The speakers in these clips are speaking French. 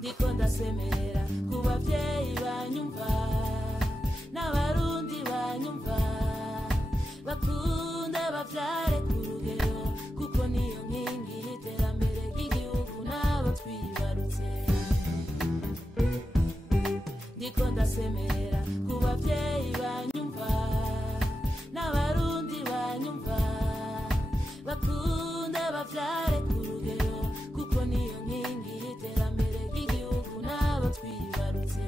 ndiko ndasemerera ku bavyeyi banyumva n'abarundi banyumva bakunde bavyare ku rugero kuko niyo nkingi y'iterambere ry'igihugu n'abo twibarutse ndiko ndasemerera ku bavyeyi banyumva n'abarundi banyumva bakunde bavyare ku rugero kuko niyo nkingi y'iterambere ry'igihugu n'abo twibarutse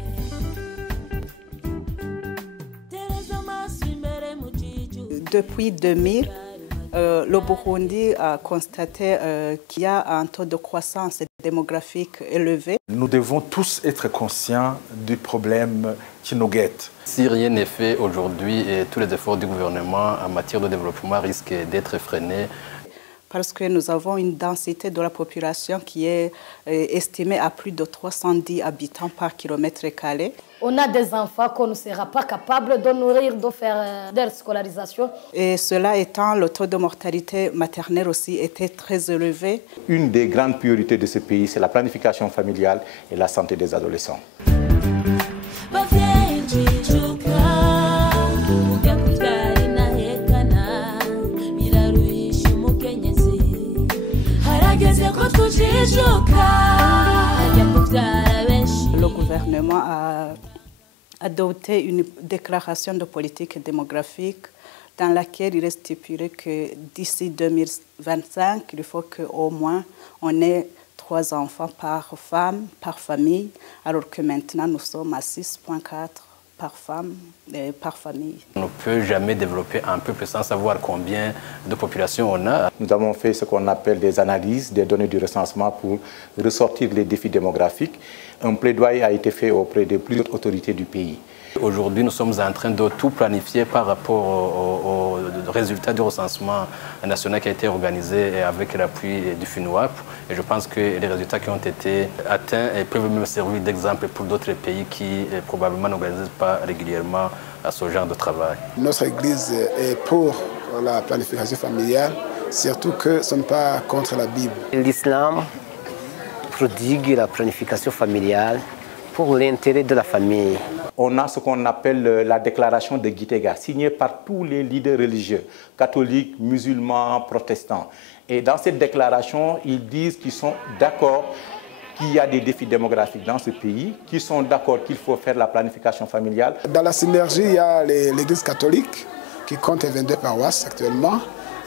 Depuis 2000, le Burundi a constaté qu'il y a un taux de croissance démographique élevé. Nous devons tous être conscients du problème qui nous guette. Si rien n'est fait aujourd'hui, tous les efforts du gouvernement en matière de développement risquent d'être freinés. Parce que nous avons une densité de la population qui est estimée à plus de 310 habitants par kilomètre carré. On a des enfants qu'on ne sera pas capable de nourrir, de faire leur scolarisation. Et cela étant, le taux de mortalité maternelle aussi était très élevé. Une des grandes priorités de ce pays, c'est la planification familiale et la santé des adolescents. Le gouvernement a adopté une déclaration de politique démographique dans laquelle il est stipulé que d'ici 2025, il faut qu'au moins on ait 3 enfants par femme, par famille, alors que maintenant nous sommes à 6,4 par femme et par famille. On ne peut jamais développer un peuple sans savoir combien de population on a. Nous avons fait ce qu'on appelle des analyses des données du recensement pour ressortir les défis démographiques. Un plaidoyer a été fait auprès de plusieurs autorités du pays. Aujourd'hui, nous sommes en train de tout planifier par rapport aux résultats du recensement national qui a été organisé avec l'appui du FINUAP. Et je pense que les résultats qui ont été atteints peuvent même servir d'exemple pour d'autres pays qui probablement n'organisent pas régulièrement ce genre de travail. Notre Église est pour la planification familiale, surtout que ce n'est pas contre la Bible. L'islam prodigue la planification familiale pour l'intérêt de la famille. On a ce qu'on appelle la déclaration de Gitega, signée par tous les leaders religieux, catholiques, musulmans, protestants. Et dans cette déclaration, ils disent qu'ils sont d'accord qu'il y a des défis démographiques dans ce pays, qu'ils sont d'accord qu'il faut faire la planification familiale. Dans la synergie, il y a l'Église catholique qui compte 22 paroisses actuellement.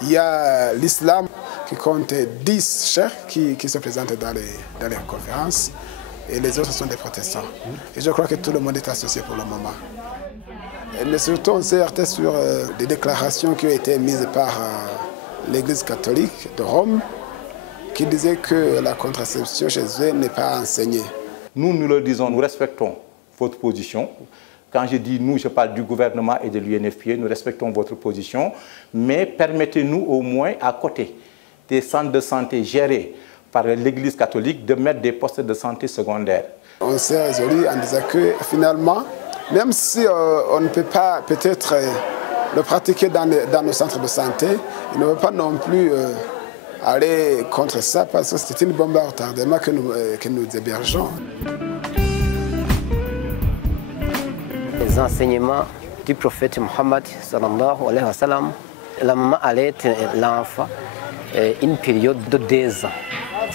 Il y a l'islam qui compte 10 chefs qui se présentent dans les conférences. Et les autres sont des protestants. Et je crois que tout le monde est associé pour le moment. Mais surtout, on s'est heurté sur des déclarations qui ont été mises par l'Église catholique de Rome, qui disait que la contraception chez eux n'est pas enseignée. Nous leur disons, nous respectons votre position. Quand je dis nous, je parle du gouvernement et de l'UNFPA, nous respectons votre position, mais permettez-nous au moins à côté des centres de santé gérés par l'Église catholique de mettre des postes de santé secondaires. On s'est résolu en disant que finalement, même si on ne peut pas peut-être le pratiquer dans nos centres de santé, il ne veut pas non plus aller contre ça parce que c'est une bombe à retardement que nous hébergeons. Les enseignements du prophète Mohammed sallallahu alayhi wa sallam, la maman allait l'enfant une période de 2 ans.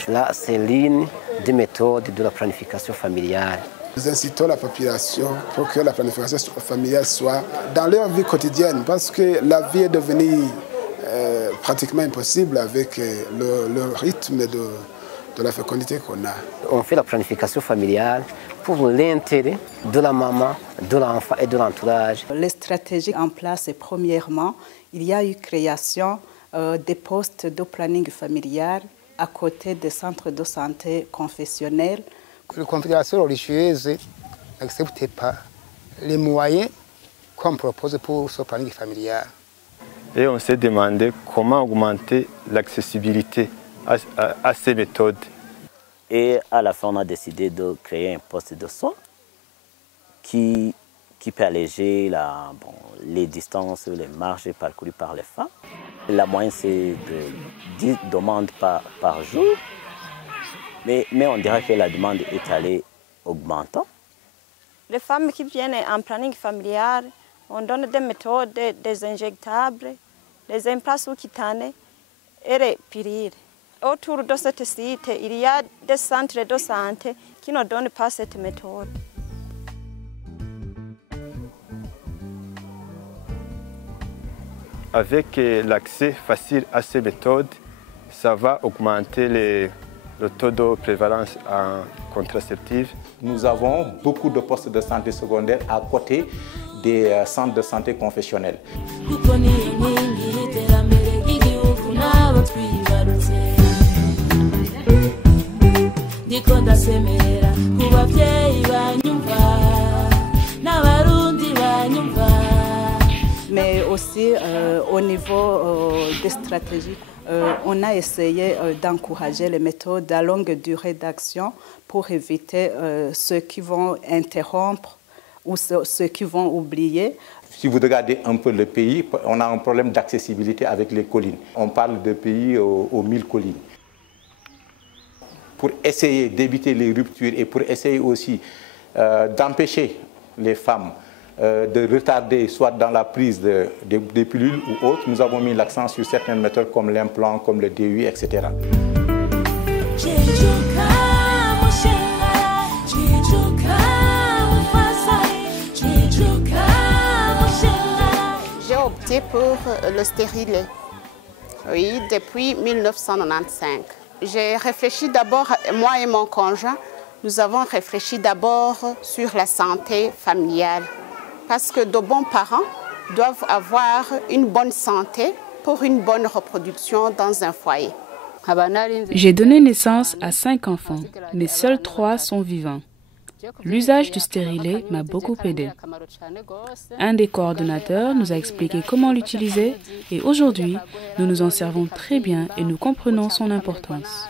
Là, c'est l'une des méthodes de la planification familiale. Nous incitons la population pour que la planification familiale soit dans leur vie quotidienne parce que la vie est devenue pratiquement impossible avec le rythme de la fécondité qu'on a. On fait la planification familiale pour l'intérêt de la maman, de l'enfant et de l'entourage. Les stratégies en place, premièrement, il y a eu création des postes de planning familial à côté des centres de santé confessionnels. Les confédérations religieuses n'acceptent pas les moyens qu'on propose pour ce planning familial. Et on s'est demandé comment augmenter l'accessibilité à ces méthodes. Et à la fin, on a décidé de créer un poste de soins qui peut alléger les distances, les marges parcourues par les femmes. La moyenne, c'est de 10 demandes par jour. Mais on dirait que la demande est allée augmentant. Les femmes qui viennent en planning familial, on donne des méthodes, des injectables, les implants sous-cutanés et les piliers. Autour de ce site, il y a des centres de santé qui ne donnent pas cette méthode. Avec l'accès facile à ces méthodes, ça va augmenter le taux de prévalence en contraceptif. Nous avons beaucoup de postes de santé secondaire à côté des centres de santé confessionnels. Mais aussi au niveau des stratégies, on a essayé d'encourager les méthodes à longue durée d'action pour éviter ceux qui vont interrompre ou ceux qui vont oublier. Si vous regardez un peu le pays, on a un problème d'accessibilité avec les collines. On parle de pays aux 1000 collines. Pour essayer d'éviter les ruptures et pour essayer aussi d'empêcher les femmes de retarder soit dans la prise des pilules ou autres, nous avons mis l'accent sur certaines méthodes comme l'implant, comme le DUI, etc. J'ai opté pour le stérilet, oui, depuis 1995. J'ai réfléchi d'abord, moi et mon conjoint, nous avons réfléchi d'abord sur la santé familiale. Parce que de bons parents doivent avoir une bonne santé pour une bonne reproduction dans un foyer. J'ai donné naissance à 5 enfants, mais seuls 3 sont vivants. L'usage du stérilet m'a beaucoup aidé. Un des coordonnateurs nous a expliqué comment l'utiliser et aujourd'hui, nous nous en servons très bien et nous comprenons son importance.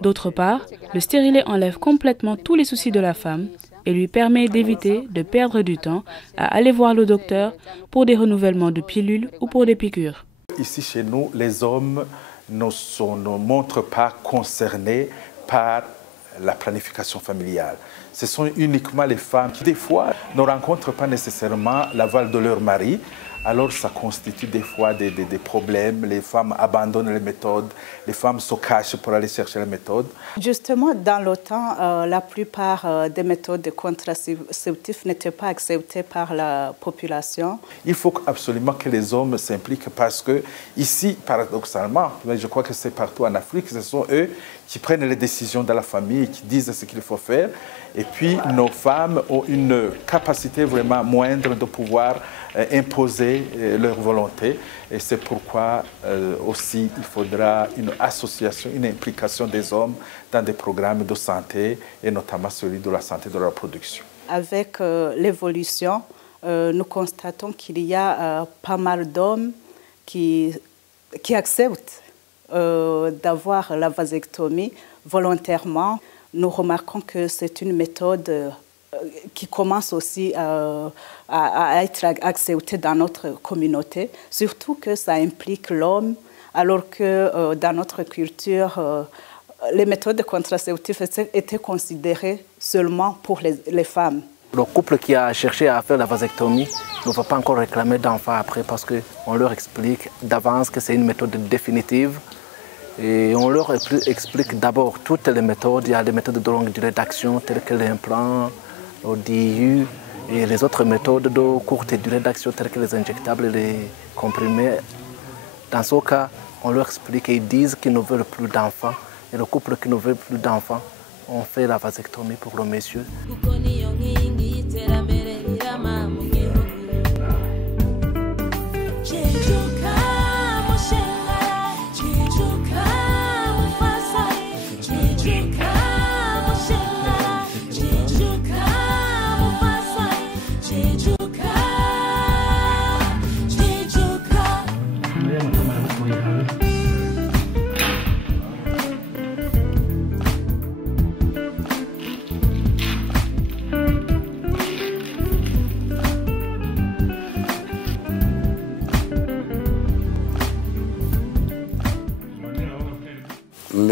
D'autre part, le stérilet enlève complètement tous les soucis de la femme et lui permet d'éviter de perdre du temps à aller voir le docteur pour des renouvellements de pilules ou pour des piqûres. Ici, chez nous, les hommes ne montrent pas concernés par la planification familiale. Ce sont uniquement les femmes qui, des fois, ne rencontrent pas nécessairement l'aval de leur mari. Alors, ça constitue des fois des problèmes. Les femmes abandonnent les méthodes, les femmes se cachent pour aller chercher les méthodes. Justement, dans le temps, la plupart des méthodes contraceptives n'étaient pas acceptées par la population. Il faut absolument que les hommes s'impliquent parce que ici, paradoxalement, je crois que c'est partout en Afrique, ce sont eux qui prennent les décisions de la famille, qui disent ce qu'il faut faire. Et puis, nos femmes ont une capacité vraiment moindre de pouvoir imposer leur volonté. Et c'est pourquoi aussi il faudra une association, une implication des hommes dans des programmes de santé, et notamment celui de la santé de la reproduction. Avec l'évolution, nous constatons qu'il y a pas mal d'hommes qui acceptent d'avoir la vasectomie volontairement. Nous remarquons que c'est une méthode qui commence aussi à être acceptée dans notre communauté, surtout que ça implique l'homme, alors que dans notre culture, les méthodes contraceptives étaient considérées seulement pour les femmes. Le couple qui a cherché à faire la vasectomie ne va pas encore réclamer d'enfants après parce qu'on leur explique d'avance que c'est une méthode définitive. Et on leur explique d'abord toutes les méthodes. Il y a des méthodes de longue durée d'action telles que l'implant, le DIU et les autres méthodes de courte durée d'action telles que les injectables et les comprimés. Dans ce cas, on leur explique et ils disent qu'ils ne veulent plus d'enfants. Et le couple qui ne veut plus d'enfants, on fait la vasectomie pour le monsieur.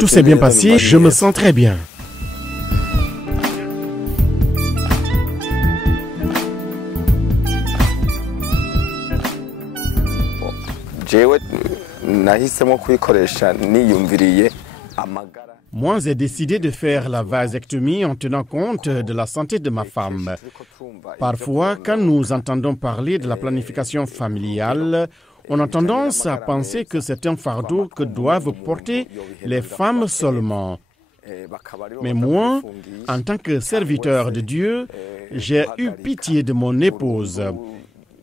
Tout s'est bien passé, je me sens très bien. Moi, j'ai décidé de faire la vasectomie en tenant compte de la santé de ma femme. Parfois, quand nous entendons parler de la planification familiale, on a tendance à penser que c'est un fardeau que doivent porter les femmes seulement. Mais moi, en tant que serviteur de Dieu, j'ai eu pitié de mon épouse.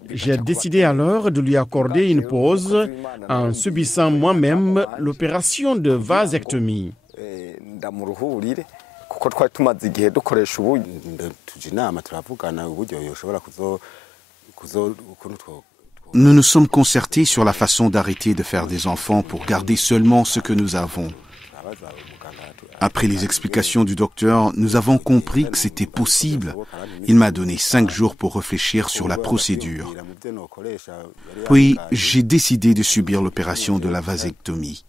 J'ai décidé alors de lui accorder une pause en subissant moi-même l'opération de vasectomie. Nous nous sommes concertés sur la façon d'arrêter de faire des enfants pour garder seulement ce que nous avons. Après les explications du docteur, nous avons compris que c'était possible. Il m'a donné 5 jours pour réfléchir sur la procédure. Puis, j'ai décidé de subir l'opération de la vasectomie.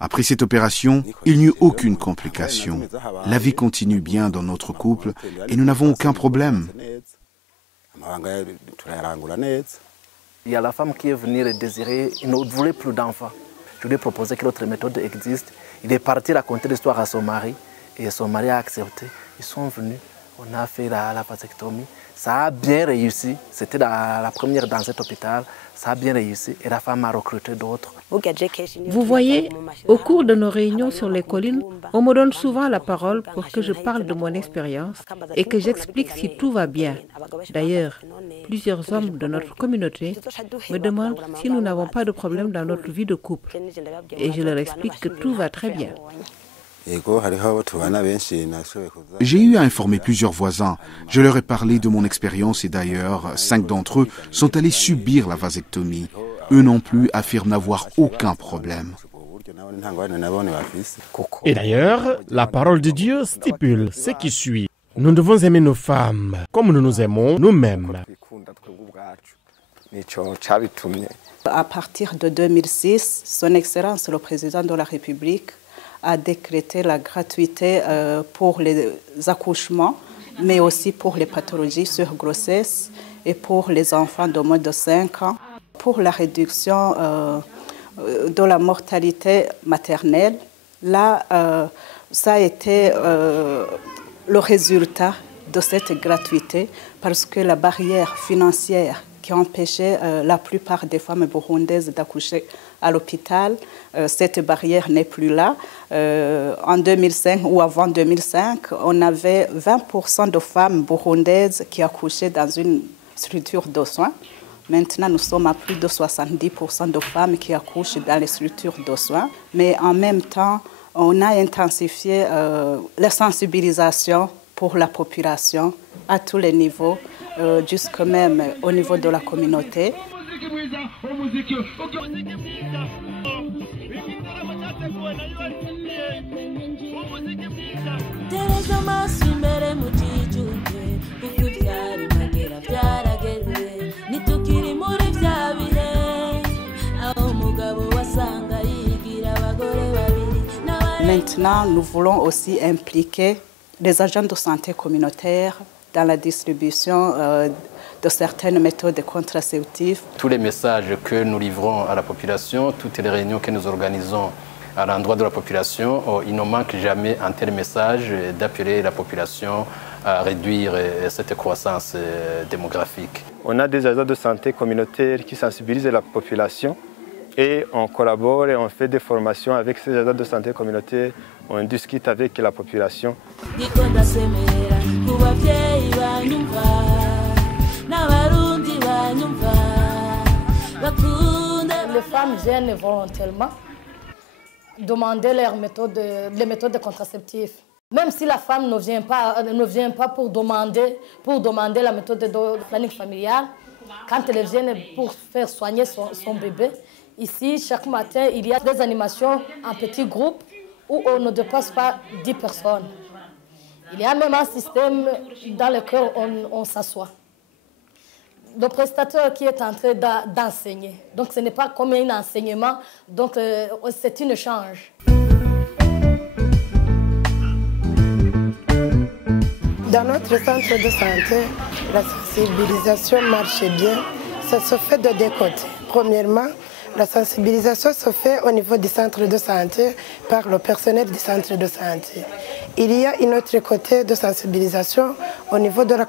Après cette opération, il n'y eut aucune complication. La vie continue bien dans notre couple et nous n'avons aucun problème. Il y a la femme qui est venue et désirer, il ne voulait plus d'enfants. Je lui ai proposé que l'autre méthode existe. Il est parti raconter l'histoire à son mari et son mari a accepté. Ils sont venus, on a fait la vasectomie. Ça a bien réussi. C'était la première dans cet hôpital. Ça a bien réussi et la femme a recruté d'autres. Vous voyez, au cours de nos réunions sur les collines, on me donne souvent la parole pour que je parle de mon expérience et que j'explique si tout va bien. D'ailleurs, plusieurs hommes de notre communauté me demandent si nous n'avons pas de problème dans notre vie de couple. Et je leur explique que tout va très bien. J'ai eu à informer plusieurs voisins. Je leur ai parlé de mon expérience et d'ailleurs, 5 d'entre eux sont allés subir la vasectomie. Eux non plus affirment n'avoir aucun problème. Et d'ailleurs, la parole de Dieu stipule ce qui suit. Nous devons aimer nos femmes comme nous nous aimons nous-mêmes. À partir de 2006, Son Excellence le Président de la République a décrété la gratuité pour les accouchements, mais aussi pour les pathologies sur grossesse et pour les enfants de moins de 5 ans. Pour la réduction de la mortalité maternelle, là, ça a été le résultat de cette gratuité parce que la barrière financière qui empêchait la plupart des femmes burundaises d'accoucher à l'hôpital, cette barrière n'est plus là. En 2005 ou avant 2005, on avait 20% de femmes burundaises qui accouchaient dans une structure de soins. Maintenant, nous sommes à plus de 70% de femmes qui accouchent dans les structures de soins. Mais en même temps, on a intensifié la sensibilisation pour la population à tous les niveaux, jusque même au niveau de la communauté. Maintenant, nous voulons aussi impliquer les agents de santé communautaire dans la distribution de certaines méthodes contraceptives. Tous les messages que nous livrons à la population, toutes les réunions que nous organisons à l'endroit de la population, il ne manque jamais un tel message d'appeler la population à réduire cette croissance démographique. On a des agents de santé communautaire qui sensibilisent la population et on collabore et on fait des formations avec ces agents de santé communautaire. On discute avec la population. Les femmes viennent volontairement demander les méthodes contraceptives. Même si la femme ne vient pas pour demander la méthode de planning familial, quand elle vient pour faire soigner son bébé, ici, chaque matin, il y a des animations en petits groupes où on ne dépasse pas 10 personnes. Il y a même un système dans lequel on s'assoit. le prestataire qui est en train d'enseigner. Donc ce n'est pas comme un enseignement, donc c'est un échange. Dans notre centre de santé, la sensibilisation marche bien. Ça se fait de deux côtés. Premièrement, la sensibilisation se fait au niveau du centre de santé par le personnel du centre de santé. Il y a un autre côté de sensibilisation au niveau de la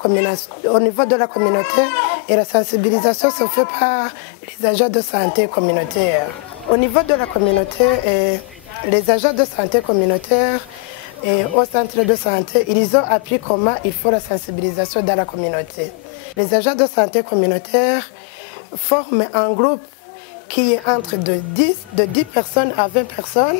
communauté et la sensibilisation se fait par les agents de santé communautaires. Au niveau de la communauté, les agents de santé communautaires et au centre de santé, ils ont appris comment il faut la sensibilisation dans la communauté. Les agents de santé communautaire forment un groupe qui est entre de 10 personnes à 20 personnes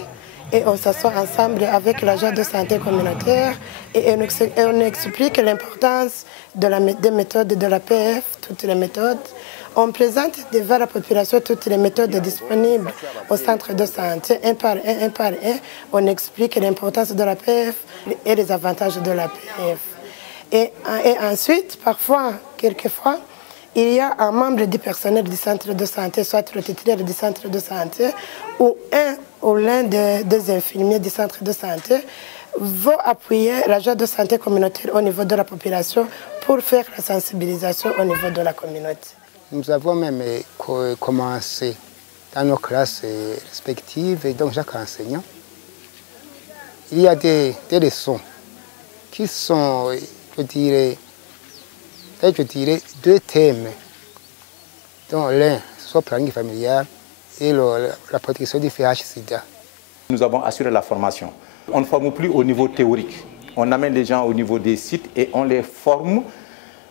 et on s'assoit ensemble avec l'agent de santé communautaire et on explique l'importance des méthodes de l'APF, toutes les méthodes. On présente devant la population toutes les méthodes disponibles au centre de santé, un par un. On explique l'importance de l'APF et les avantages de l'APF. Et ensuite, quelquefois, il y a un membre du personnel du centre de santé, soit le titulaire du centre de santé, ou l'un des infirmiers du centre de santé, va appuyer l'agent de santé communautaire au niveau de la population pour faire la sensibilisation au niveau de la communauté. Nous avons même commencé dans nos classes respectives, et donc chaque enseignant, il y a des leçons qui sont, je dirais, deux thèmes, dont l'un, soit le planning familial et la protection du VIH/Sida. Nous avons assuré la formation. On ne forme plus au niveau théorique. On amène les gens au niveau des sites et on les forme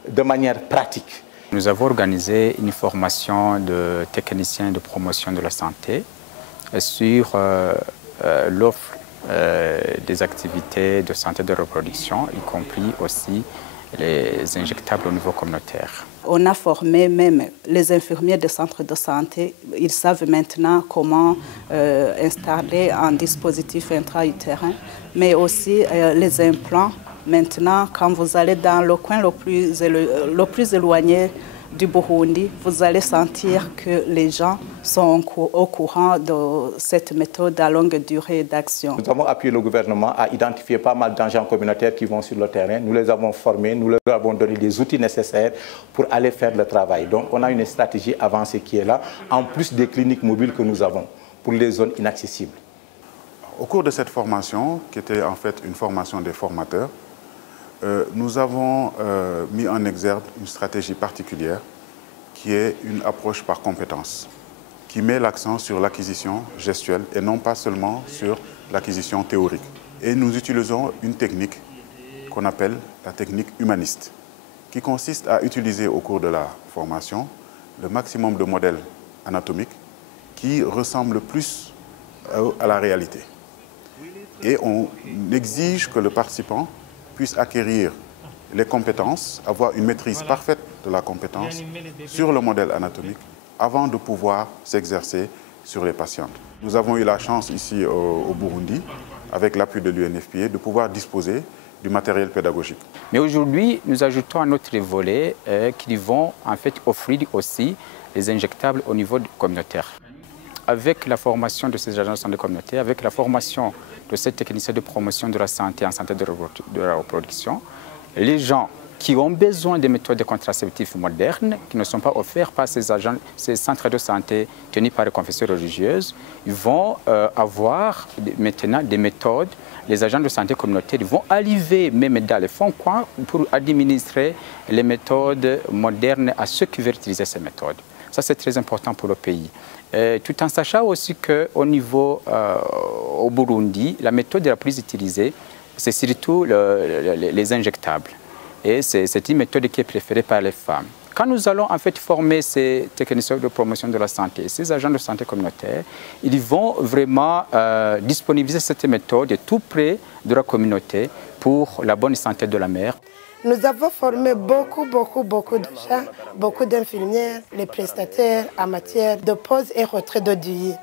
de manière pratique. Nous avons organisé une formation de techniciens de promotion de la santé sur l'offre des activités de santé de reproduction, y compris aussi les injectables au niveau communautaire. On a formé même les infirmiers des centres de santé. Ils savent maintenant comment installer un dispositif intra-utérin, mais aussi les implants. Maintenant, quand vous allez dans le coin le plus éloigné du Burundi, vous allez sentir que les gens sont au courant de cette méthode à longue durée d'action. Nous avons appuyé le gouvernement à identifier pas mal d'agents communautaires qui vont sur le terrain. Nous les avons formés, nous leur avons donné les outils nécessaires pour aller faire le travail. Donc on a une stratégie avancée qui est là, en plus des cliniques mobiles que nous avons pour les zones inaccessibles. Au cours de cette formation, qui était en fait une formation des formateurs, nous avons mis en exergue une stratégie particulière qui est une approche par compétences, qui met l'accent sur l'acquisition gestuelle et non pas seulement sur l'acquisition théorique. Et nous utilisons une technique qu'on appelle la technique humaniste, qui consiste à utiliser au cours de la formation le maximum de modèles anatomiques qui ressemblent plus à la réalité. Et on exige que le participant puisse acquérir les compétences, avoir une maîtrise parfaite de la compétence sur le modèle anatomique avant de pouvoir s'exercer sur les patientes. Nous avons eu la chance ici au Burundi, avec l'appui de l'UNFPA, de pouvoir disposer du matériel pédagogique. Mais aujourd'hui, nous ajoutons un autre volet qui vont en fait offrir aussi les injectables au niveau communautaire. Avec la formation de ces agents de santé communautaire, avec la formation de ces techniciens de promotion de la santé en santé de la reproduction, les gens qui ont besoin de méthodes contraceptives modernes, qui ne sont pas offertes par ces centres de santé tenus par les confessions religieuses, ils vont avoir maintenant des méthodes. Les agents de santé communautaire vont arriver même dans les fonds coins pour administrer les méthodes modernes à ceux qui veulent utiliser ces méthodes. Ça, c'est très important pour le pays. Tout en sachant aussi qu'au niveau au Burundi, la méthode la plus utilisée, c'est surtout les injectables. Et c'est une méthode qui est préférée par les femmes. Quand nous allons en fait former ces techniciens de promotion de la santé, ces agents de santé communautaire, ils vont vraiment disponibiliser cette méthode tout près de la communauté pour la bonne santé de la mère. Nous avons formé beaucoup de gens, beaucoup d'infirmières, les prestataires en matière de pose et retrait d'eau douillet,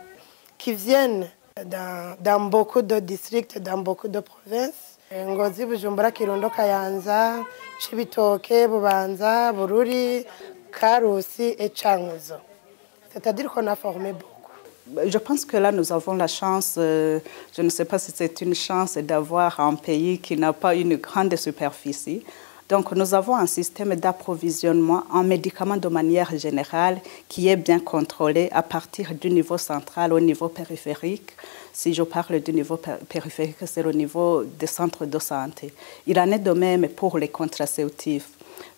qui viennent dans beaucoup de districts, dans beaucoup de provinces. Ngozi, Bujumbura, Kirundo, Kayanza, Chibitoke, Bubanza, Bururi, Karusi et Changuzo. C'est-à-dire qu'on a formé beaucoup. Je pense que là, nous avons la chance, je ne sais pas si c'est une chance d'avoir un pays qui n'a pas une grande superficie. Donc, nous avons un système d'approvisionnement en médicaments de manière générale qui est bien contrôlé à partir du niveau central au niveau périphérique. Si je parle du niveau périphérique, c'est le niveau des centres de santé. Il en est de même pour les contraceptifs.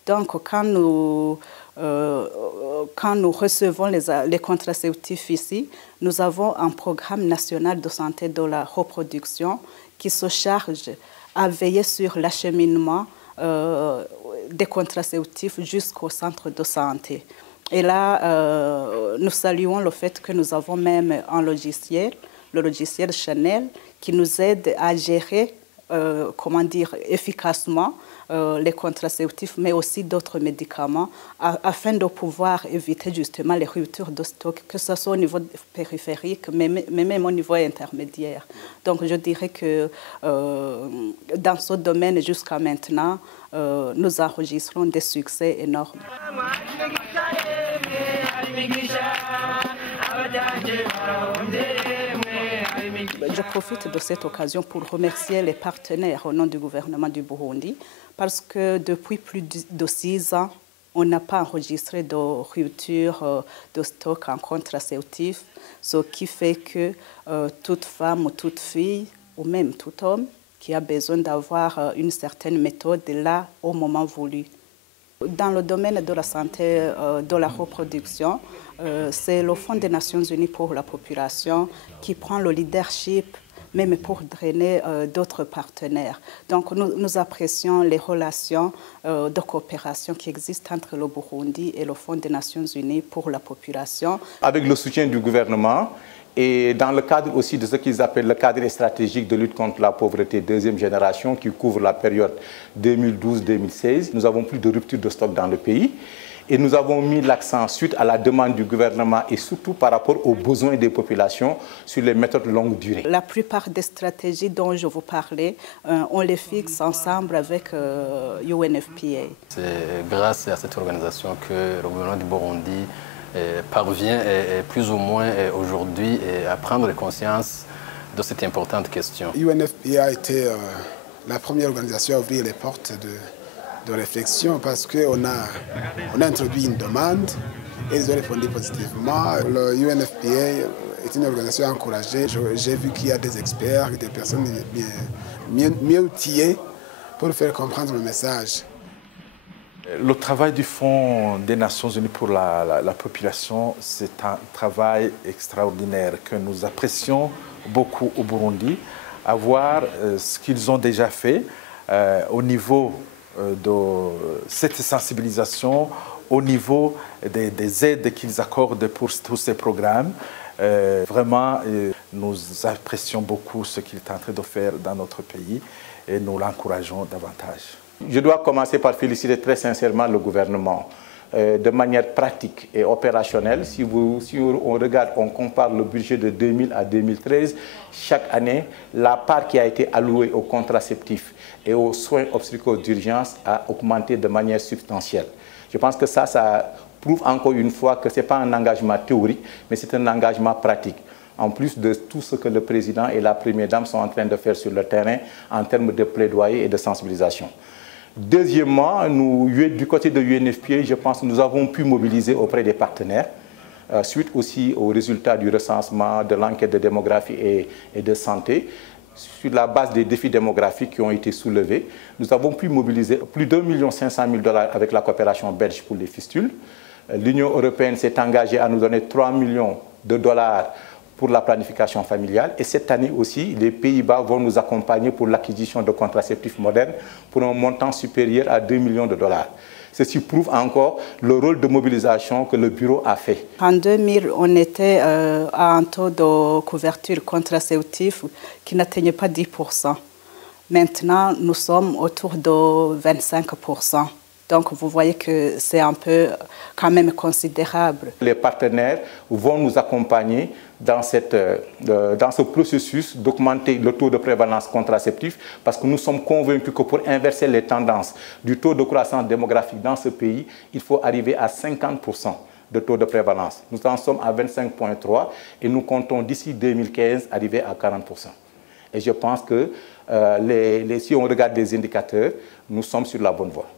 Donc, quand nous recevons les contraceptifs ici, nous avons un programme national de santé de la reproduction qui se charge à veiller sur l'acheminement des contraceptifs jusqu'au centre de santé. Et là, nous saluons le fait que nous avons même un logiciel, le logiciel Chanel, qui nous aide à gérer, efficacement les contraceptifs, mais aussi d'autres médicaments, afin de pouvoir éviter justement les ruptures de stock, que ce soit au niveau périphérique, mais même au niveau intermédiaire. Donc je dirais que dans ce domaine, jusqu'à maintenant, nous enregistrons des succès énormes. Je profite de cette occasion pour remercier les partenaires au nom du gouvernement du Burundi, parce que depuis plus de 6 ans, on n'a pas enregistré de rupture de stock en contraceptifs, ce qui fait que toute femme ou toute fille, ou même tout homme, qui a besoin d'avoir une certaine méthode est là au moment voulu. Dans le domaine de la santé, de la reproduction, c'est le Fonds des Nations Unies pour la population qui prend le leadership, même pour drainer d'autres partenaires. Donc nous apprécions les relations de coopération qui existent entre le Burundi et le Fonds des Nations Unies pour la population. Avec le soutien du gouvernement et dans le cadre aussi de ce qu'ils appellent le cadre stratégique de lutte contre la pauvreté deuxième génération qui couvre la période 2012-2016, nous avons plus de rupture de stock dans le pays. Et nous avons mis l'accent suite à la demande du gouvernement et surtout par rapport aux besoins des populations sur les méthodes longue durée. La plupart des stratégies dont je vous parlais, on les fixe ensemble avec UNFPA. C'est grâce à cette organisation que le gouvernement du Burundi parvient plus ou moins aujourd'hui à prendre conscience de cette importante question. UNFPA a été la première organisation à ouvrir les portes de réflexion parce qu'on a introduit une demande et ils ont répondu positivement. Le UNFPA est une organisation encouragée. J'ai vu qu'il y a des experts, des personnes mieux outillées pour faire comprendre le message. Le travail du Fonds des Nations Unies pour la population, c'est un travail extraordinaire que nous apprécions beaucoup au Burundi, à voir ce qu'ils ont déjà fait au niveau de cette sensibilisation, au niveau des aides qu'ils accordent pour tous ces programmes. Vraiment, nous apprécions beaucoup ce qu'il est en train de faire dans notre pays et nous l'encourageons davantage. Je dois commencer par féliciter très sincèrement le gouvernement. De manière pratique et opérationnelle, si on regarde, on compare le budget de 2000 à 2013, chaque année, la part qui a été allouée aux contraceptifs et aux soins obstétricaux d'urgence a augmenté de manière substantielle. Je pense que ça prouve encore une fois que ce n'est pas un engagement théorique, mais c'est un engagement pratique. En plus de tout ce que le président et la première dame sont en train de faire sur le terrain en termes de plaidoyer et de sensibilisation. Deuxièmement, du côté de l'UNFPA, je pense que nous avons pu mobiliser auprès des partenaires, suite aussi aux résultats du recensement de l'enquête de démographie et de santé, sur la base des défis démographiques qui ont été soulevés. Nous avons pu mobiliser plus de 1 500 000 $ avec la coopération belge pour les fistules. L'Union européenne s'est engagée à nous donner 3 millions de dollars pour la planification familiale. Et cette année aussi, les Pays-Bas vont nous accompagner pour l'acquisition de contraceptifs modernes pour un montant supérieur à 2 millions de dollars. Ceci prouve encore le rôle de mobilisation que le bureau a fait. En 2000, on était à un taux de couverture contraceptive qui n'atteignait pas 10%. Maintenant, nous sommes autour de 25%. Donc, vous voyez que c'est un peu quand même considérable. Les partenaires vont nous accompagner dans ce processus d'augmenter le taux de prévalence contraceptif parce que nous sommes convaincus que pour inverser les tendances du taux de croissance démographique dans ce pays, il faut arriver à 50% de taux de prévalence. Nous en sommes à 25,3 et nous comptons d'ici 2015 arriver à 40%. Et je pense que si on regarde les indicateurs, nous sommes sur la bonne voie.